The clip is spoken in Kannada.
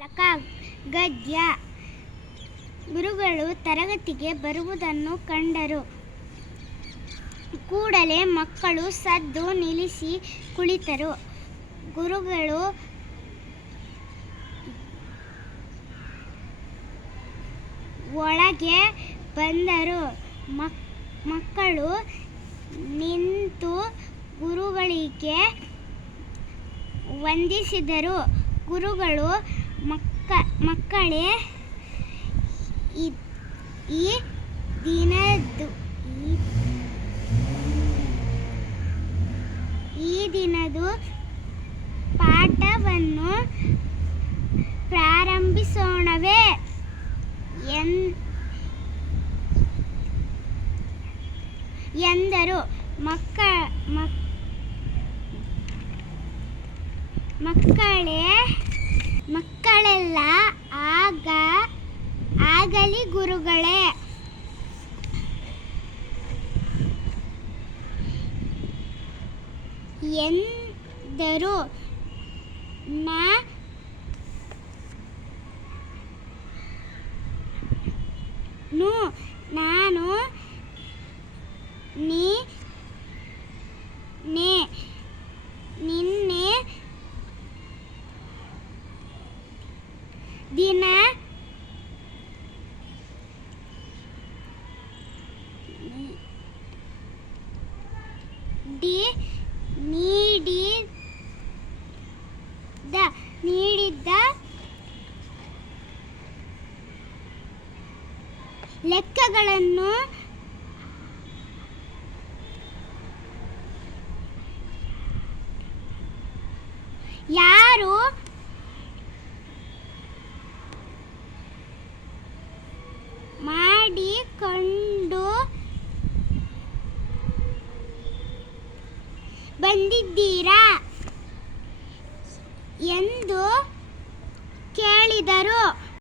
ಬಾಲಕ ಗದ್ಯ. ಗುರುಗಳು ತರಗತಿಗೆ ಬರುವುದನ್ನು ಕಂಡರು. ಕೂಡಲೇ ಮಕ್ಕಳು ಸದ್ದು ನಿಲ್ಲಿಸಿ ಕುಳಿತರು. ಗುರುಗಳು ಒಳಗೆ ಬಂದರು. ಮಕ್ಕಳು ನಿಂತು ಗುರುಗಳಿಗೆ ವಂದಿಸಿದರು. ಗುರುಗಳು ಮಕ್ಕಳೇ, ಈ ದಿನದ ಪಾಠವನ್ನು ಪ್ರಾರಂಭಿಸೋಣವೇ ಎಂದರು. ಮಕ್ಕಳೆಲ್ಲ ಆಗಲಿ ಗುರುಗಳೇ ಎಂದರು. ನಾನು ನಿನ್ನೆ ದಿನ ನೀಡಿದ್ದ ಲೆಕ್ಕಗಳನ್ನು ಯಾರು ಮಾಡಿಕೊಂಡು ಬಂದಿದ್ದೀರಾ ಎಂದು ಕೇಳಿದರು.